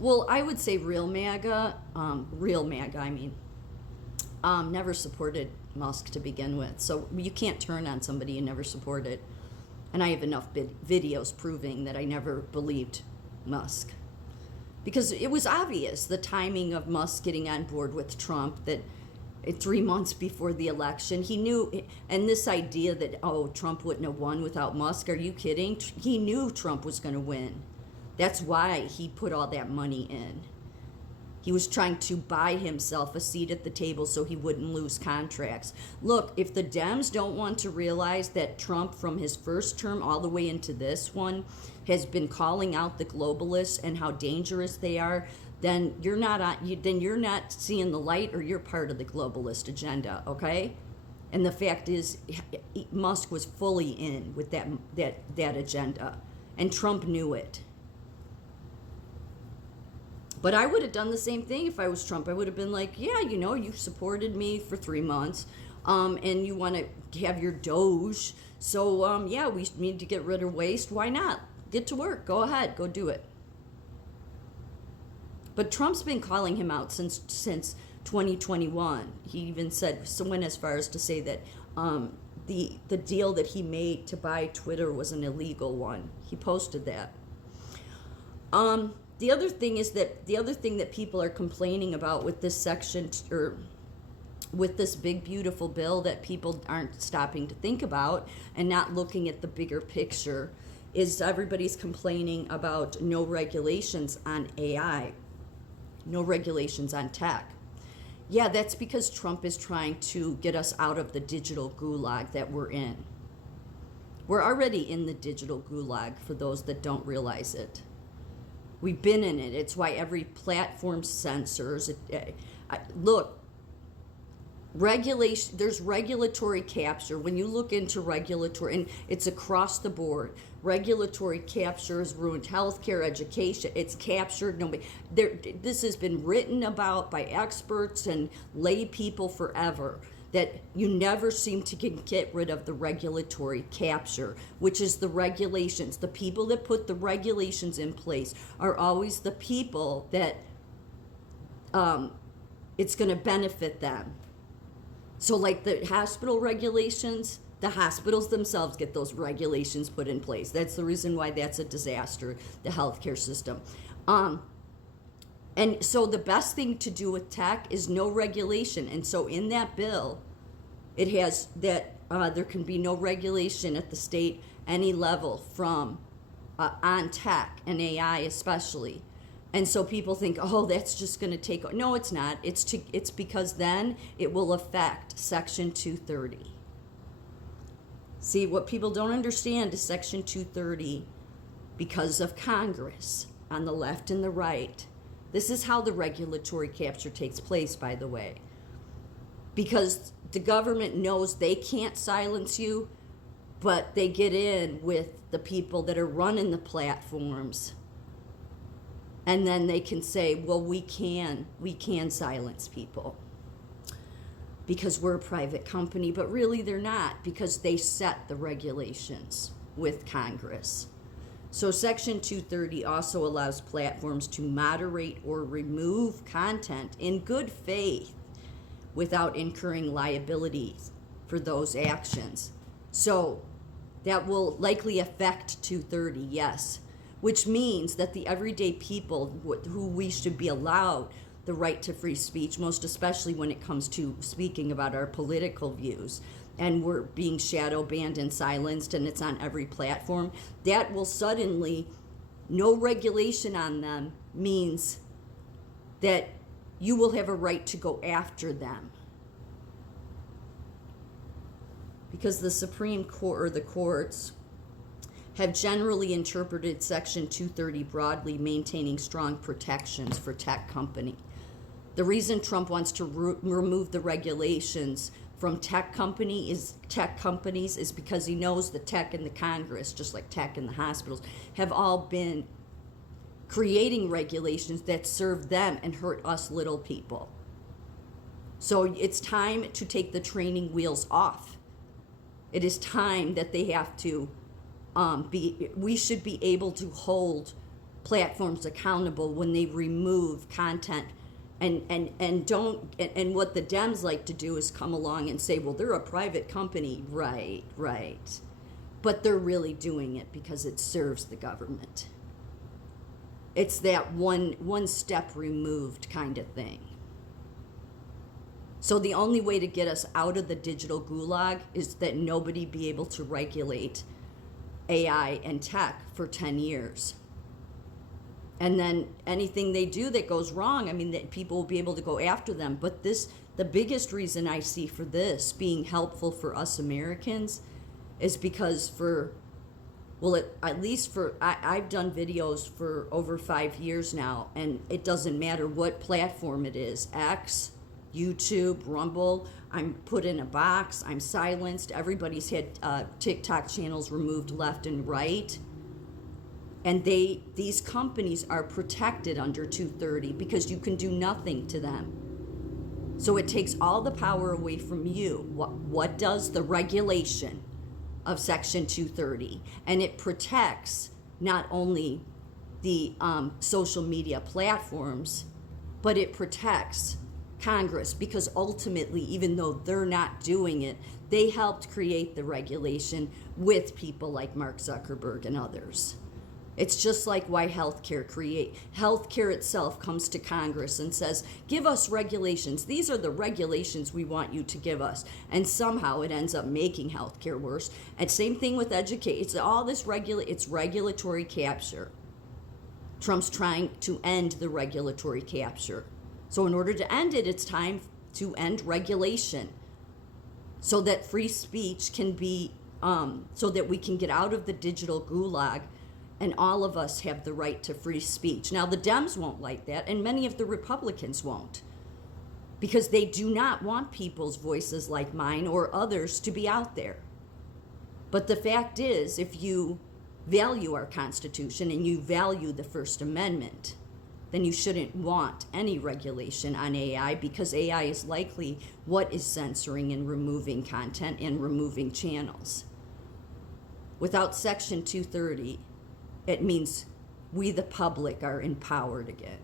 Well, I would say real MAGA, never supported Musk to begin with. So you can't turn on somebody you never supported. And I have enough videos proving that I never believed Musk. Because it was obvious, the timing of Musk getting on board with Trump, that 3 months before the election, he knew, and this idea that, oh, Trump wouldn't have won without Musk, are you kidding? He knew Trump was going to win. That's why he put all that money in. He was trying to buy himself a seat at the table so he wouldn't lose contracts. Look, if the Dems don't want to realize that Trump, from his first term all the way into this one, has been calling out the globalists and how dangerous they are, then you're not seeing the light, or you're part of the globalist agenda, okay? And the fact is, Musk was fully in with that agenda, and Trump knew it. But I would have done the same thing if I was Trump. I would have been like, yeah, you supported me for 3 months, and you want to have your Doge. So, yeah, we need to get rid of waste. Why not? Get to work. Go ahead. Go do it. But Trump's been calling him out since 2021. He even went as far as to say that the deal that he made to buy Twitter was an illegal one. He posted that. The other thing that people are complaining about with this section, or with this big beautiful bill that people aren't stopping to think about and not looking at the bigger picture, is everybody's complaining about no regulations on AI, no regulations on tech. Yeah, that's because Trump is trying to get us out of the digital gulag that we're in. We're already in the digital gulag, for those that don't realize it. We've been in it. It's why every platform censors. Look, regulation. There's regulatory capture. When you look into regulatory, and it's across the board, regulatory capture has ruined healthcare, education. It's captured nobody. This has been written about by experts and lay people forever, that you never seem to get rid of the regulatory capture, which is the regulations. The people that put the regulations in place are always the people that it's going to benefit them. So like the hospital regulations, the hospitals themselves get those regulations put in place. That's the reason why that's a disaster, the healthcare system. And so the best thing to do with tech is no regulation. And so in that bill, it has that there can be no regulation at the state any level from on tech and AI especially. And so people think, oh, that's just going to take. No, it's not. It's because then it will affect Section 230. See, what people don't understand is Section 230, because of Congress on the left and the right. This is how the regulatory capture takes place, by the way. Because the government knows they can't silence you, but they get in with the people that are running the platforms. And then they can say, well, we can silence people because we're a private company. But really they're not, because they set the regulations with Congress. So Section 230 also allows platforms to moderate or remove content in good faith without incurring liabilities for those actions. So that will likely affect 230, yes, which means that the everyday people who we should be allowed the right to free speech, most especially when it comes to speaking about our political views, and we're being shadow banned and silenced, and it's on every platform, that will suddenly, no regulation on them means that you will have a right to go after them. Because the Supreme Court, or the courts, have generally interpreted Section 230 broadly, maintaining strong protections for tech company. The reason Trump wants to remove the regulations from tech companies is because he knows the tech in the Congress, just like tech in the hospitals, have all been creating regulations that serve them and hurt us little people. So it's time to take the training wheels off. It is time that they have to we should be able to hold platforms accountable when they remove content and don't, and what the Dems like to do is come along and say, well, they're a private company. Right, but they're really doing it because it serves the government. It's that one step removed kind of thing. So the only way to get us out of the digital gulag is that nobody be able to regulate AI and tech for 10 years. And then anything they do that goes wrong, I mean, that people will be able to go after them. But the biggest reason I see for this being helpful for us Americans is because I've done videos for over 5 years now, and it doesn't matter what platform it is, X, YouTube, Rumble, I'm put in a box, I'm silenced. Everybody's had TikTok channels removed left and right. And these companies are protected under 230 because you can do nothing to them. So it takes all the power away from you. What does the regulation of Section 230? And it protects not only the social media platforms, but it protects Congress, because ultimately, even though they're not doing it, they helped create the regulation with people like Mark Zuckerberg and others. It's just like why healthcare itself comes to Congress and says, give us regulations. These are the regulations we want you to give us. And somehow it ends up making healthcare worse. And same thing with education. It's all this it's regulatory capture. Trump's trying to end the regulatory capture. So in order to end it, it's time to end regulation so that free speech can be, so that we can get out of the digital gulag and all of us have the right to free speech. Now, the Dems won't like that, and many of the Republicans won't, because they do not want people's voices like mine or others to be out there. But the fact is, if you value our Constitution and you value the First Amendment, then you shouldn't want any regulation on AI, because AI is likely what is censoring and removing content and removing channels. Without Section 230, it means we, the public, are empowered again.